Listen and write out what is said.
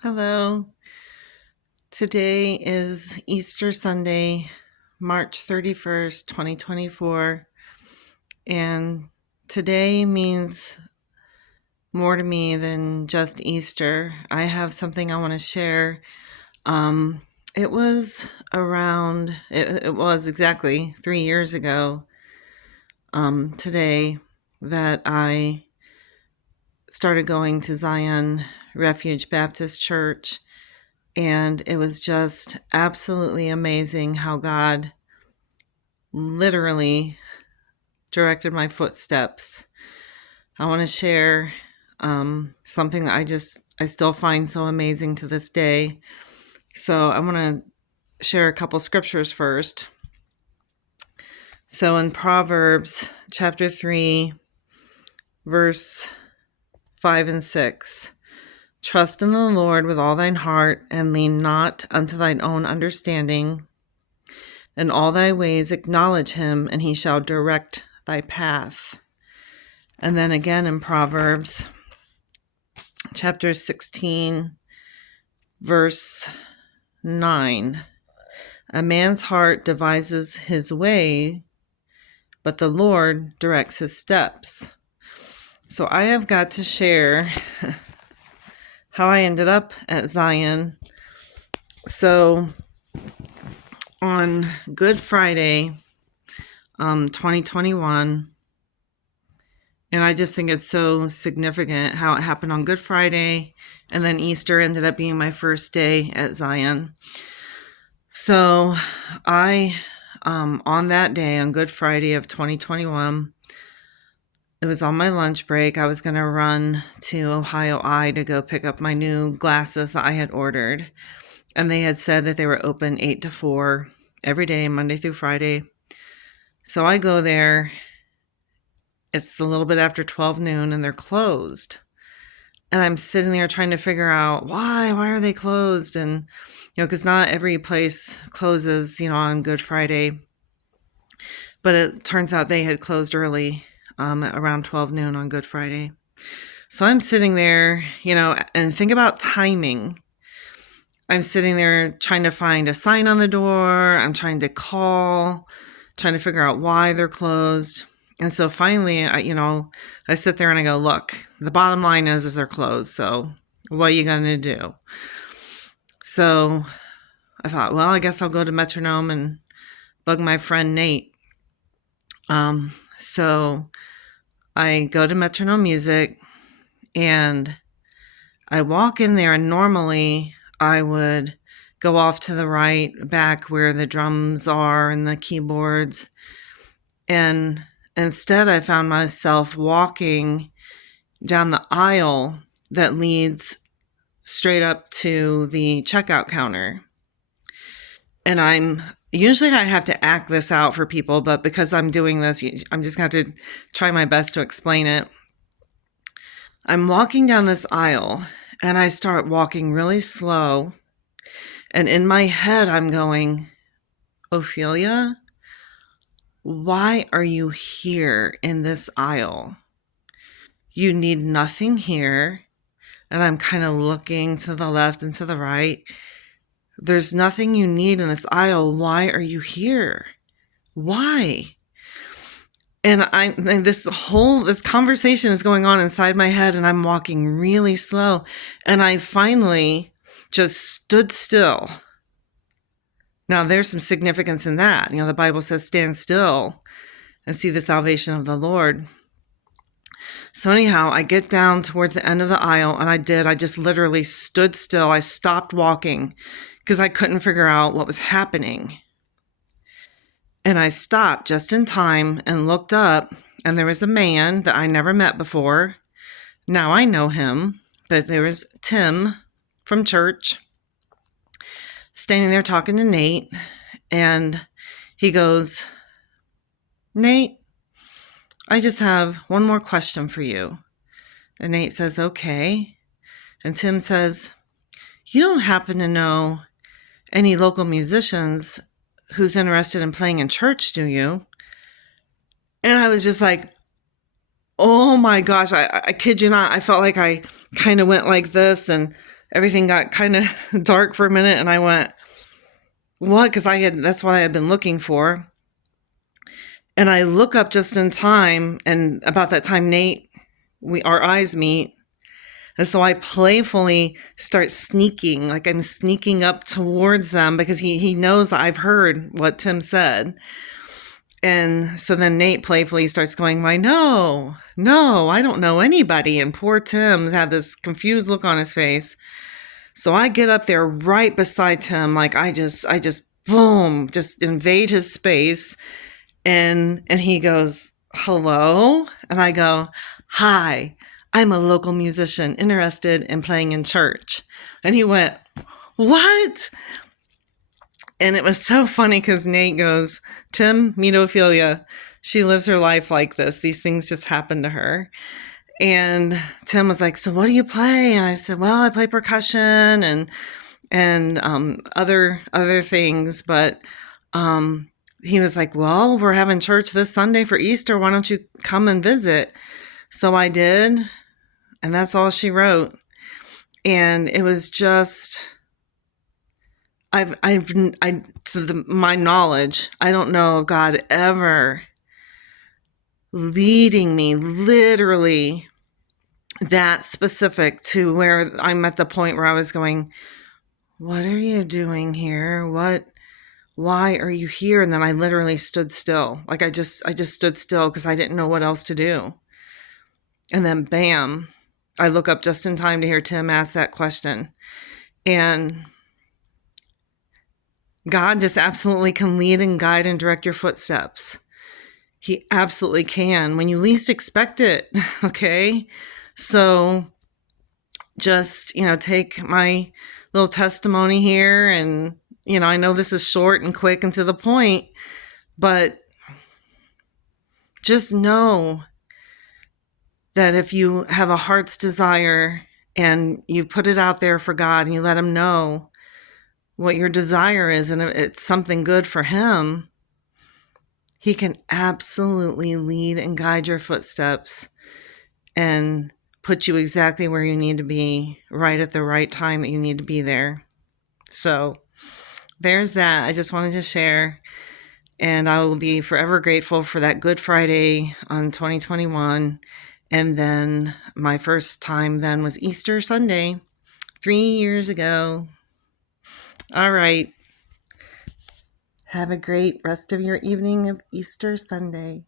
Hello. Today is Easter Sunday, March 31st, 2024. And today means more to me than just Easter. I have something I want to share. Um, it was exactly 3 years ago today that I started going to Zion Refuge Baptist Church. And it was just absolutely amazing how God literally directed my footsteps. I want to share something that I still find so amazing to this day. So I want to share a couple scriptures first. So in Proverbs chapter 3, verse 5 and 6, trust in the Lord with all thine heart, and lean not unto thine own understanding. In all thy ways acknowledge him, and he shall direct thy path. And then again in Proverbs chapter 16, verse 9, a man's heart devises his way, but the Lord directs his steps. So I have got to share how I ended up at Zion. So on Good Friday, 2021, and I just think it's so significant how it happened on Good Friday, and then Easter ended up being my first day at Zion. So I, on that day, on Good Friday of 2021, it was on my lunch break. I was going to run to Ohio I to go pick up my new glasses that I had ordered. And they had said that they were open 8 to 4 every day, Monday through Friday. So I go there. It's a little bit after 12 noon and they're closed. And I'm sitting there trying to figure out why are they closed? And, because not every place closes, on Good Friday. But it turns out they had closed early, around 12 noon on Good Friday. So I'm sitting there, and think about timing. I'm sitting there trying to find a sign on the door. I'm trying to call, trying to figure out why they're closed. And so finally, I sit there and I go, look, the bottom line is they're closed. So what are you going to do? So I thought, well, I guess I'll go to Metronome and bug my friend Nate. So I go to Metronome Music and I walk in there, and normally I would go off to the right, back where the drums are and the keyboards. And instead I found myself walking down the aisle that leads straight up to the checkout counter. And usually I have to act this out for people, but because I'm doing this, I'm just going to have to try my best to explain it. I'm walking down this aisle and I start walking really slow. And in my head, I'm going, Ophelia, why are you here in this aisle? You need nothing here. And I'm kind of looking to the left and to the right. There's nothing you need in this aisle. Why are you here? Why? And this conversation is going on inside my head, and I'm walking really slow. And I finally just stood still. Now, there's some significance in that. The Bible says, stand still and see the salvation of the Lord. So anyhow, I get down towards the end of the aisle, and I just literally stood still. I stopped walking because I couldn't figure out what was happening. And I stopped just in time and looked up, and there was a man that I never met before. Now I know him, but there was Tim from church standing there talking to Nate, and he goes, Nate, I just have one more question for you. And Nate says, okay. And Tim says, you don't happen to know any local musicians who's interested in playing in church, do you? And I was just like, oh my gosh, I kid you not. I felt like I kind of went like this, and everything got kind of dark for a minute, and I went, what? Because that's what I had been looking for. And I look up just in time, and about that time, Nate, our eyes meet. And so I playfully start sneaking, like I'm sneaking up towards them because he knows I've heard what Tim said. And so then Nate playfully starts going, "Why, no, I don't know anybody." And poor Tim had this confused look on his face. So I get up there right beside Tim, like I just boom, just invade his space. And he goes, "Hello?" And I go, "Hi, I'm a local musician interested in playing in church." And he went, "What?" And it was so funny because Nate goes, "Tim, meet Ophelia. She lives her life like this. These things just happen to her." And Tim was like, "So what do you play?" And I said, "Well, I play percussion and other things." But he was like, "Well, we're having church this Sunday for Easter. Why don't you come and visit?" So I did, and that's all she wrote. And it was just, my knowledge, I don't know of God ever leading me literally that specific to where I'm at the point where I was going, "What are you doing here? Why are you here?" And then I literally stood still. Like I just stood still because I didn't know what else to do. And then bam, I look up just in time to hear Tim ask that question. And God just absolutely can lead and guide and direct your footsteps. He absolutely can when you least expect it. Okay. So just, take my little testimony here. And, I know this is short and quick and to the point, but just know that if you have a heart's desire and you put it out there for God and you let him know what your desire is and it's something good for him, he can absolutely lead and guide your footsteps and put you exactly where you need to be right at the right time that you need to be there. So there's that. I just wanted to share. And I will be forever grateful for that Good Friday on 2021. And then my first time then was Easter Sunday, 3 years ago. All right. Have a great rest of your evening of Easter Sunday.